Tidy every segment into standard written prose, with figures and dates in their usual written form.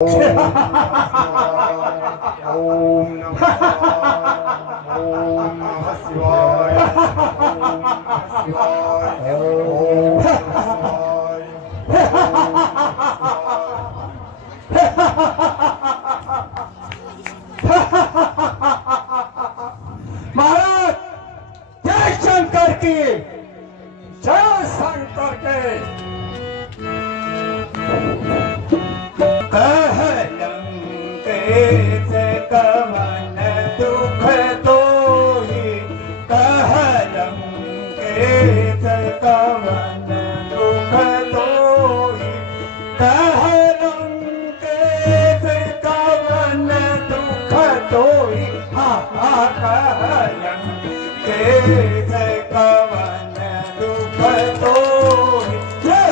ओम नमः शिवाय। ओम नमः शिवाय। ओम नमः शिवाय। ओम नमः महाराज जय शंकर की जय शंकर के कहलंकेश कवन दुख तोहि कहलंकेश कवन दुख तोहि कहलंकेश कवन दुख तोहि हा कहलंकेश कवन दुख तोहि जय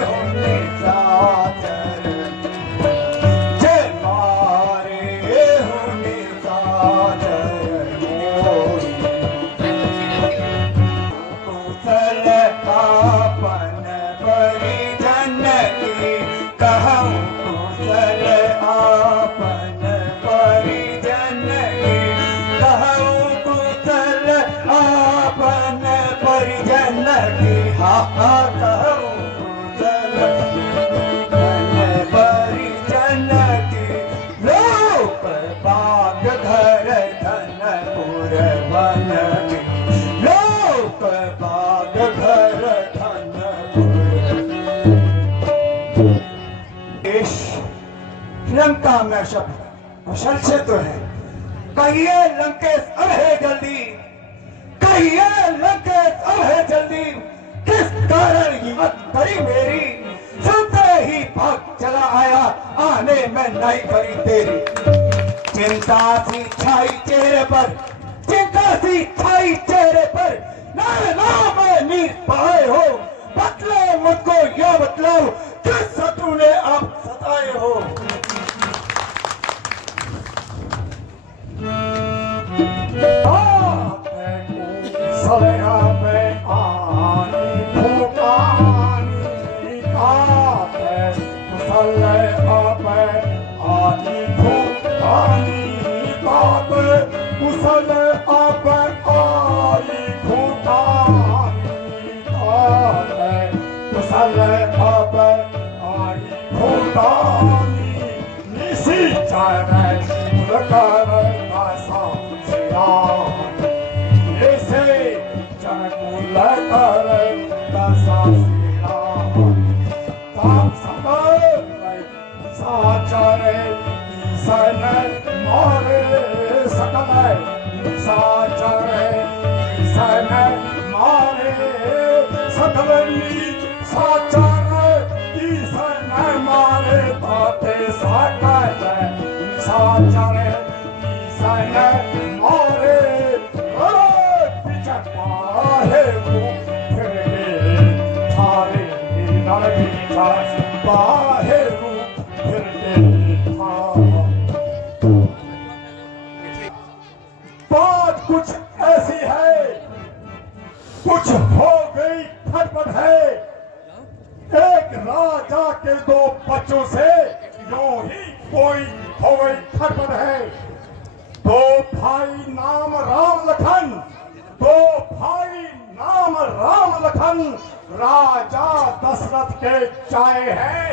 होने चाचर जय मारे होने चाचर मोरी कुशल आपन परिजन की कहूँ कुशल आपन परिजन की कहूँ कुशल आपन परिजन की हा कहूँ कुशल परिजन की लोक बाग घर धनपुर वन की लोक बाग घर धनपुर देश लंका में सब कुशल से तो है। कहिए लंकेश अब है जल्दी कहिए लंकेश अब है जल्दी किस कारण हिम्मत करी मेरी सुनते ही भाग चला आया आने में नहीं करी तेरी चिंता सी छाई चेहरे पर चिंता सी छाई चेहरे पर ना में नींद पाए हो बतलाओ मुझको यह बतलाओ किस शत्रु ने आप सताए हो। सलया पे आनी भूतानी काते सलया पे आनी भूतानी काते सलया पे आनी भूतानी काते सलया पे आनी भूतानी निसी चाहे मुलकर आसा सिया साचरे ईसन मारे सकल साचरे ईसन मारे सकल साचरे ईसन मारे ताते साकल साचरे ईसन मारे पिचकारे फिर थारे नरकी बाहे बात कुछ ऐसी है कुछ हो गई खटपट है एक राजा के दो बच्चों से यूं ही कोई हो गई खटपट है। दो भाई नाम राम लखन दो भाई नाम राम लखन राजा दशरथ के चाहे हैं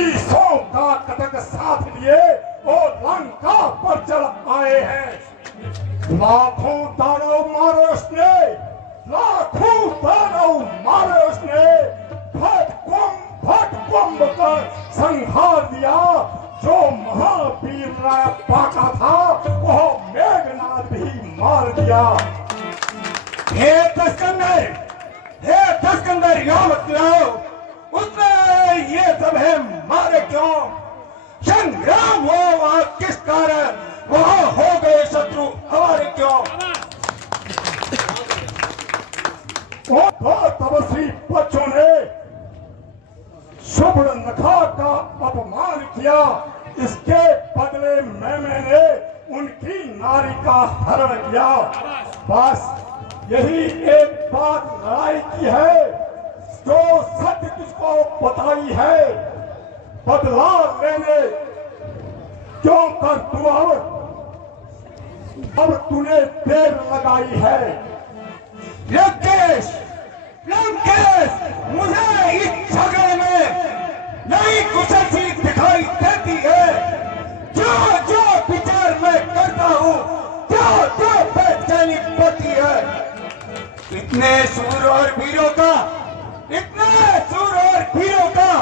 ईसों का कटक साथ लिए वो लंका पर चल आए हैं। लाखों दानव मारे उसने लाखों दानव मारे उसने फट कुंभ कर संहार दिया। जो महावीर राय पाका था वो मेघनाथ भी मार दिया। हे दस्कंदर यो बतलाओ उसने ये सब है मारे क्यों संग्राम हो वहां किस कारण वहां हो गए शत्रु हमारे क्यों। वो दो तपस्वी बच्चों ने शुभ नखा का अपमान किया इसके बदले मैंने उनकी नारी का हरण किया। बस यही एक बात लड़ाई की है जो सत्य तुझको बताई है। बदला लेने क्यों कर तू अब तूने देर लगाई है। लंकेश, लंकेश, मुझे इस झगड़े में नई कुशलसी दिखाई देती है। जो जो विचार मैं करता हूँ, जो जो बेचैनी होती है। इतने सूर और वीरों का, इतने सूर और वीरों का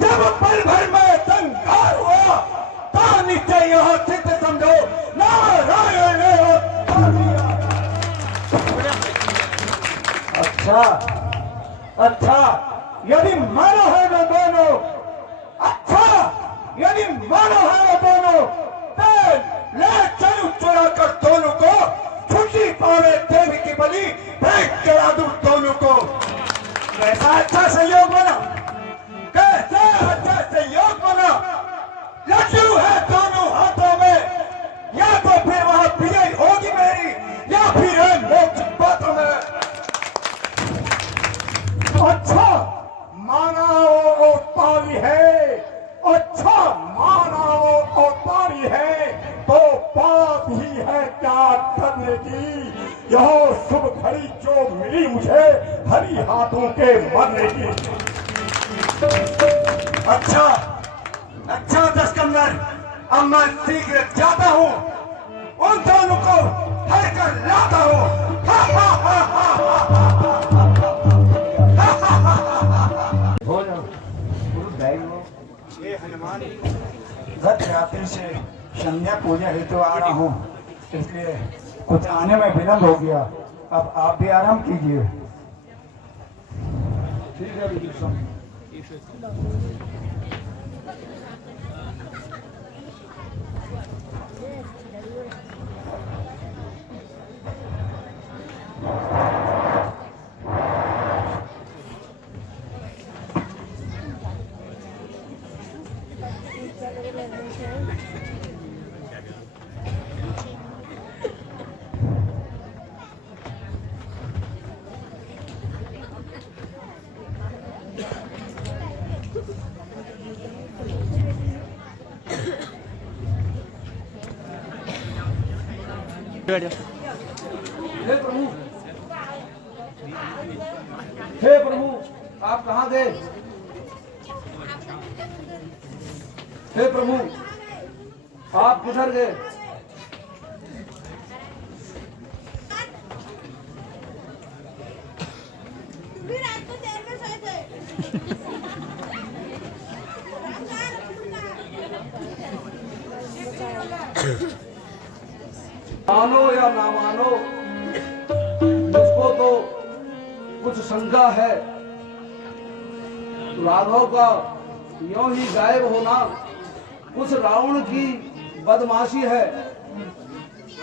जब पल भर में संहार हुआ, तो निश्चय यह सिद्ध समझो नारायण ने अवतार लिया। अच्छा अच्छा, यदि मानो है वो दोनों, अच्छा यदि मानो है वो दोनों, तो ले चलूं चुरा कर दोनों को, छुट्टी पावे देवी की बलि, भेंट चढ़ा दूं दोनों को। कैसा अच्छा संयोग बना, कैसा अच्छा संयोग बना। लड्डू है दोनों हाथों में, या तो फिर वहां विजय होगी मेरी, या फिर है मोक्ष बातों में। अच्छा माना वो अवतारी है, अच्छा माना वो अवतारी है, तो बात ही है क्या करने की। यह शुभ घड़ी जो मिली मुझे हरी हाथों के मरने की। अच्छा अच्छा दस्कंदर, अब मैं शीघ्र जाता हूँ, उन दोनों को हर कर लाता हूँ। ये हनुमान गत रात्रि से संध्या पूजा हेतु आ रहा हूँ, इसलिए कुछ आने में विलंब हो गया। अब आप भी आराम कीजिए। ठीक है विभीषण। हे प्रभु, हे प्रभु, आप कहाँ गए? हे प्रभु, आप किधर गए? रात को देर में सोए थे। मानो या ना मानो, मुझको तो कुछ शंका है। राघव का यूं ही गायब होना कुछ रावण की बदमाशी है।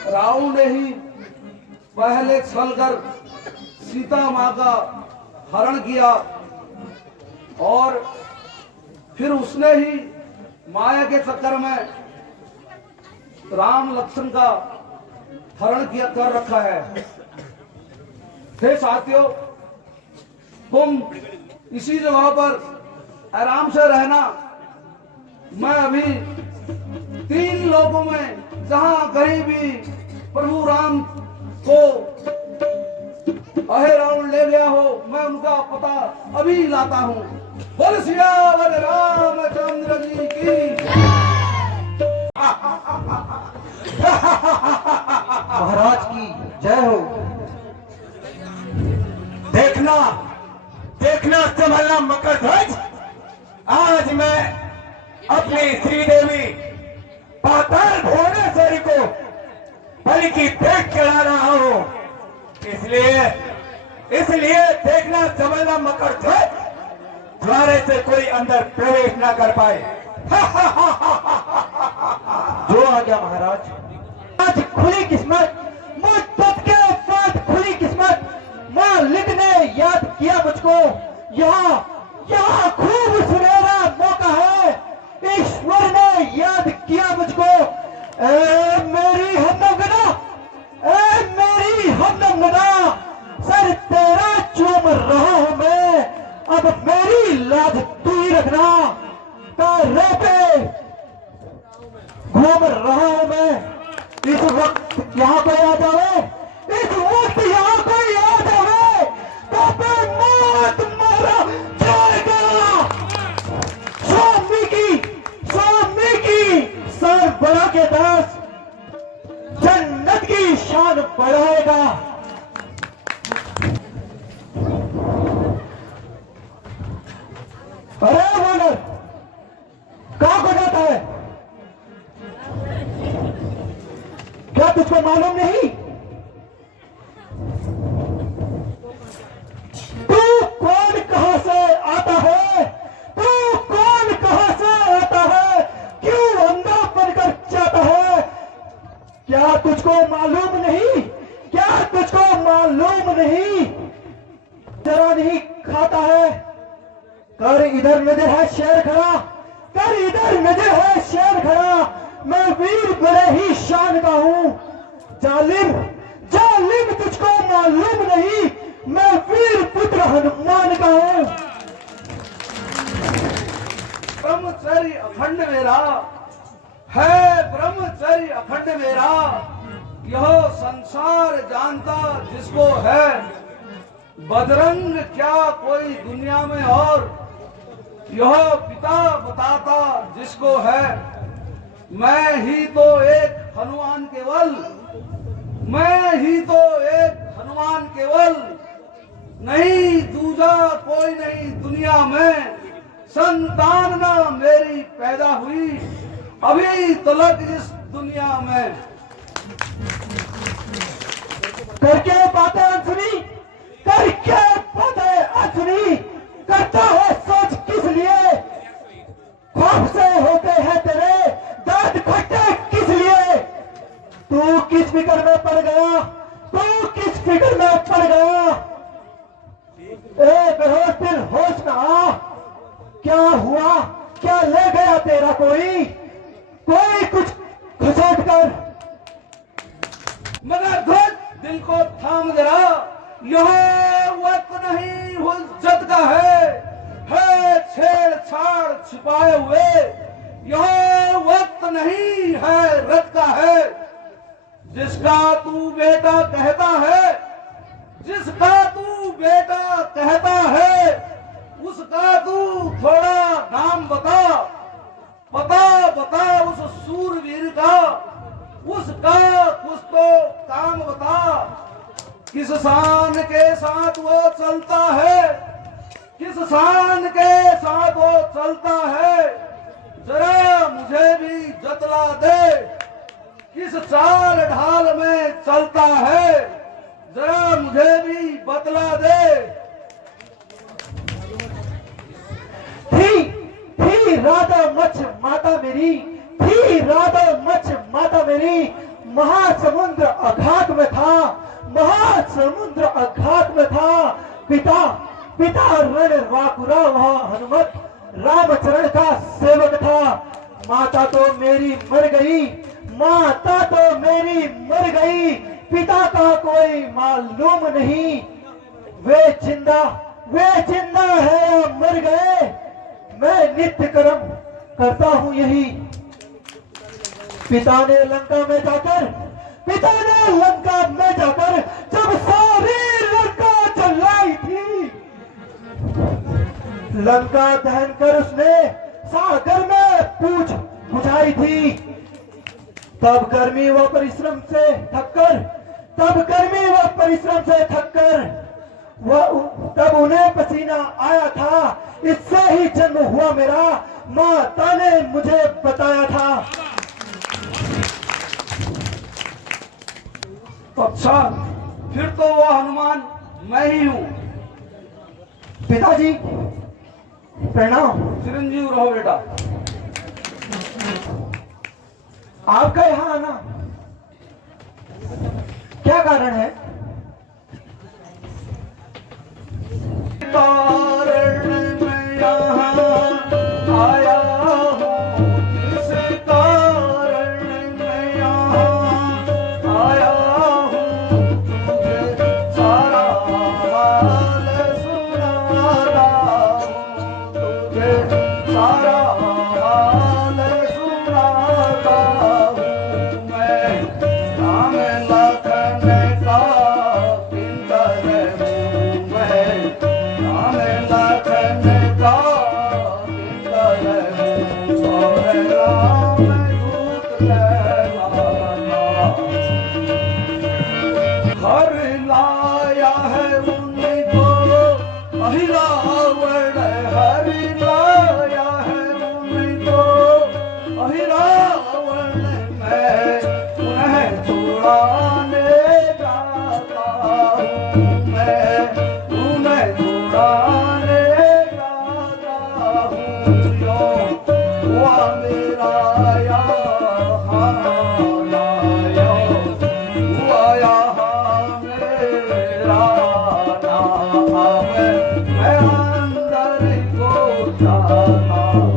रावण ने ही पहले छलकर सीता माँ का हरण किया और फिर उसने ही माया के चक्कर में राम लक्ष्मण का हरण किया कर रखा है। हे साथियों, तुम इसी जगह पर आराम से रहना। मैं अभी 3 लोगों में जहां कहीं भी प्रभु राम को अहे रावण ले गया हो, मैं उनका पता अभी लाता हूं। बोल सियावर रामचंद्र जी की। महाराज की जय हो। देखना देखना संभलना मकरध्वज, आज मैं अपनी श्रीदेवी पाताल भुवनेश्वरी को बलि की भेंट चढ़ा रहा हूं। इसलिए देखना संभलना मकरध्वज, द्वारे से कोई अंदर प्रवेश ना कर पाए। जो आ गया महाराज। आज खुली किस्मत, मुझ पद के साथ खुली किस्मत। मालिक ने याद किया मुझको, यहाँ खूब सुनहरा मौका है। ईश्वर ने याद किया मुझको। मेरी हमदमगना, मेरी हमदमगना, सर तेरा चूम रहा हूं मैं। अब मेरी लाज तू ही रखना। रे घूम रहा हूं मैं। इस वक्त यहाँ कोई आ जावे, इस वक्त यहाँ कोई आ जावे तो फिर मौत मारा जाएगा। स्वामी की सर बढ़ा के दास जन्नत की शान बढ़ाएगा। अरे वानर कहां को जाता है? क्या तुझको मालूम नहीं? तू कौन कहां से आता है? तू कौन कहां से आता है? क्यों अंधा बनकर जाता है? क्या तुझको मालूम नहीं? क्या तुझको मालूम नहीं? जरा नहीं खाता है। कर इधर नजर है शेर खड़ा, कर इधर नजर है शेर खड़ा। मैं वीर बड़े ही शान का हूं। जालिम जालिम तुझको मालूम नहीं, मैं वीर पुत्र हनुमान का हूं। ब्रह्मचर्य अखंड मेरा है, ब्रह्मचर्य अखंड मेरा। यह संसार जानता जिसको है, बजरंग क्या कोई दुनिया में और। यह पिता बताता जिसको है, मैं ही तो एक हनुमान केवल, मैं ही तो एक हनुमान केवल। नहीं दूजा कोई नहीं दुनिया में, संतान ना मेरी पैदा हुई अभी तलक इस दुनिया में। करके बातें अनसुनी, करके बातें अनसुनी, करता है सोच किस लिए? खौफ से होते हैं तेरे दांत खट्टे किस लिए? तू किस फिक्र में पड़ गया? तू किस फिक्र में पड़ गया? ए बेहोश दिल होश में आ। क्या हुआ? क्या ले गया तेरा कोई कुछ घुसट कर? मगर ध्वज दिल को थाम जरा, यह वक्त नहीं हुज्जत का है छेड़छाड़ छिपाए हुए। यह वक्त नहीं है रत का है, जिसका तू बेटा कहता है, जिसका तू बेटा कहता है, उसका तू थोड़ा नाम बता, बता उस सूरवीर का, उसका कुछ तो काम बता। किस शान के साथ वो चलता है, किस शान के साथ वो चलता है, जरा मुझे भी जतला दे। किस चाल ढाल में चलता है, जरा मुझे भी बतला दे। थी राधा मच माता मेरी, थी राधा मच माता मेरी। महासमुद्र अघात में था, महासमुद्र अघात में था। पिता रण वाकुरा वह हनुमत रामचरण का सेवक था। माता तो मेरी मर गई, माता तो मेरी मर गई, पिता का कोई मालूम नहीं। वे जिंदा है या मर गए, मैं नित्य कर्म करता हूं यही। पिता ने लंका में जाकर जब सारी लंका जलाई थी, लंका दहन कर उसने सागर में पूछ बुझाई थी। तब गर्मी व परिश्रम से थककर तब उन्हें पसीना आया था। इससे ही जन्म हुआ मेरा, माता ने मुझे बताया था। अच्छा, फिर तो वो हनुमान मैं ही हूँ। पिताजी प्रणाम। चिरंजीव रहो बेटा। आपका यहाँ आना क्या कारण है? कारण मैं यहाँ आया हूँ, जिस कारण मैं यहाँ आया हूँ, तुझे सारा हाल सुनाता हूँ, तुझे सारा हाल सुनाता हूँ। ही रावण मैं उन्हें छुड़ाने जाता हूँ, मैं उन्हें छुड़ाने जाता हूँ। यो हुआ मेरा यहाँ यो हुआ यहाँ मेरा नाम, मैं अंदर को जाता हूँ।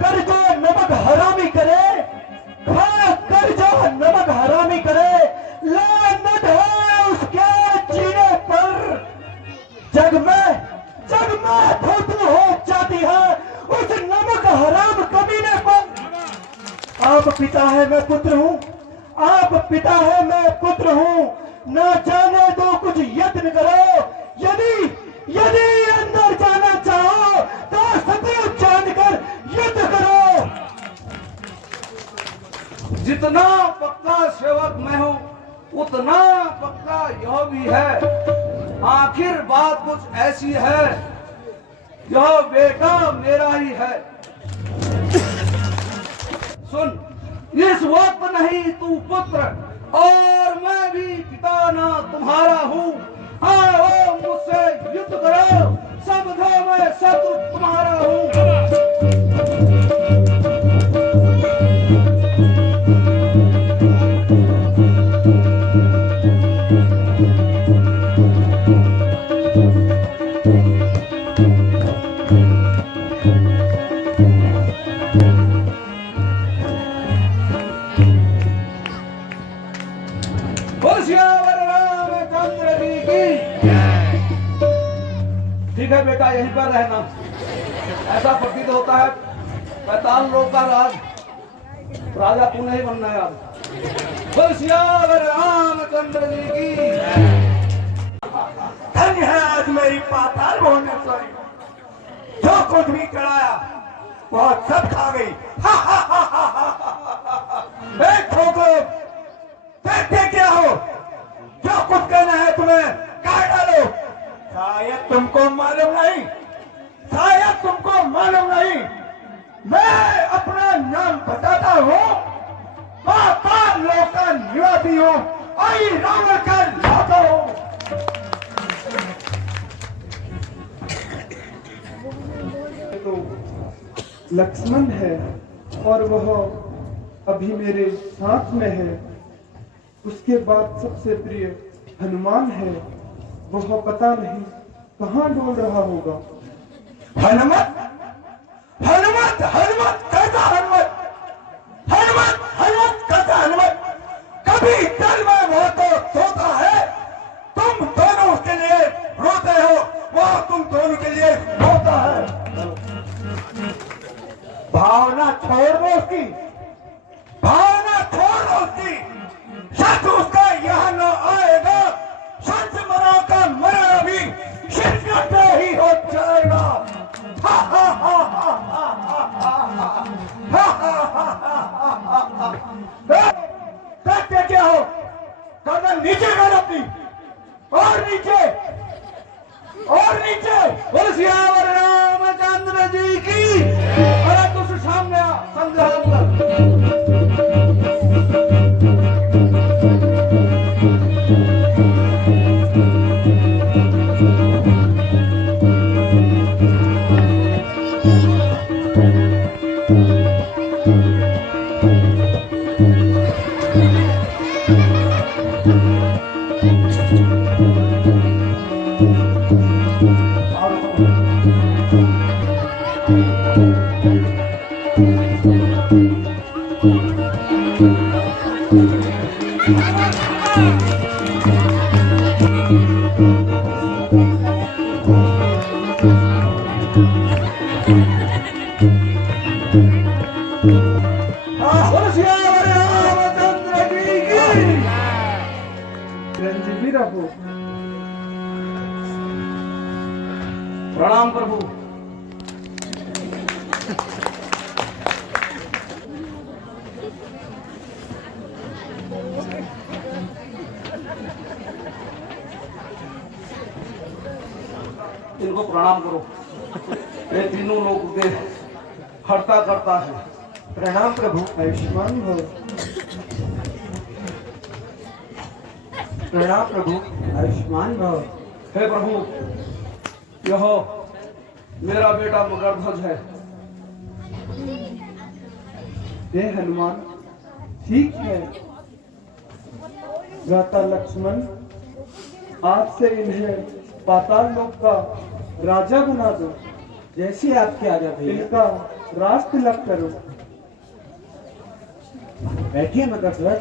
कर जो नमक हरामी करे, खा कर जो नमक हरामी करे, लानत है उसके जीने पर। जग में थूथू हो जाती है उस नमक हराम कमीने पर। आप पिता है मैं पुत्र हूँ, आप पिता है मैं पुत्र हूँ, न जाने दो कुछ यत्न करो। यदि अंदर जाना चाहो तो सदैव जानकर युद्ध करो। जितना पक्का सेवक मैं हूं उतना पक्का यह भी है। आखिर बात कुछ ऐसी है, यह बेटा मेरा ही है। सुन, इस वक्त नहीं तू पुत्र और मैं भी पिता ना तुम्हारा हूँ। आओ मुझसे युद्ध करो, समझो मैं शत्रु तुम्हारा हूँ। ठीक है बेटा, यहीं पर रहना। ऐसा प्रतीत होता है 45 लोग का राज राजा तू नहीं बनना है आज। बोल सियावर रामचंद्र जी की। धन्य है आज मेरी पाताल भुवनेश्वरी, जो कुछ भी चढ़ाया बहुत सब खा गई। ठोको, देखते क्या हो, जो कुछ कहना है तुम्हें काट डालो। शायद तुमको मालूम नहीं, शायद तुमको मालूम नहीं, मैं अपना नाम बताता हूँ। पाताल लोक का निवासी हूँ, आई रावण का लाता हूँ। तो लक्ष्मण है और वह अभी मेरे साथ में है। उसके बाद सबसे प्रिय हनुमान है, वह पता नहीं कहाँ डोल रहा होगा। हनुमत हनुमत हनुमत कैसा हनुमत, हनुमत हनुमत कैसा हनुमत। कभी दिल में वो तो सोता है, तुम दोनों उसके लिए रोते हो, वो तुम दोनों के लिए रोता है। भावना छोड़ दो उसकी, भावना छोड़ दो उसकी। सच उसका यहाँ न आएगा, सच मरा का मरा भी शिरकत ही हो जाएगा। हा हा हा हा हा हा हा हा। देखते क्या हो, गर्दन नीचे कर अपनी, और नीचे और नीचे। बोल सियावर रामचंद्र जी की। अरे तू सामने आ, संग्राम कर। चिरंजीवी रहो। प्रणाम प्रभु। इनको प्रणाम करो। ये तीनों लोग के हरता करता है। प्रणाम प्रभु। आयुष्मान भव। प्रणाम प्रभु। आयुष्मान भव। हे प्रभु, यह मेरा बेटा मगरध्वज है। हे हनुमान, ठीक है। भ्राता लक्ष्मण, आज से इन्हें पाताल लोक का राजा बना दो। जैसी आपकी आज्ञा भैया। इनका राज तिलक करो। बैठिए मगरध्वज।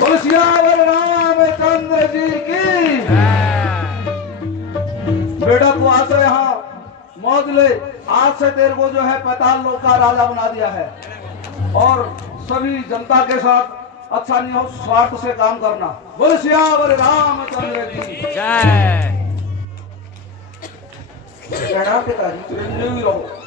बोलो सियावर रामचंद्र जी की। बेटा तू आज से यहाँ मौज ले। आज से तेरे को जो है पाताल लोक का राजा बना दिया है और सभी जनता के साथ अच्छा नहीं हो स्वार्थ से काम करना। बोलो सियावर रामचंद्र जी। प्रणाम पिताजी। चिरंजीवी रहो।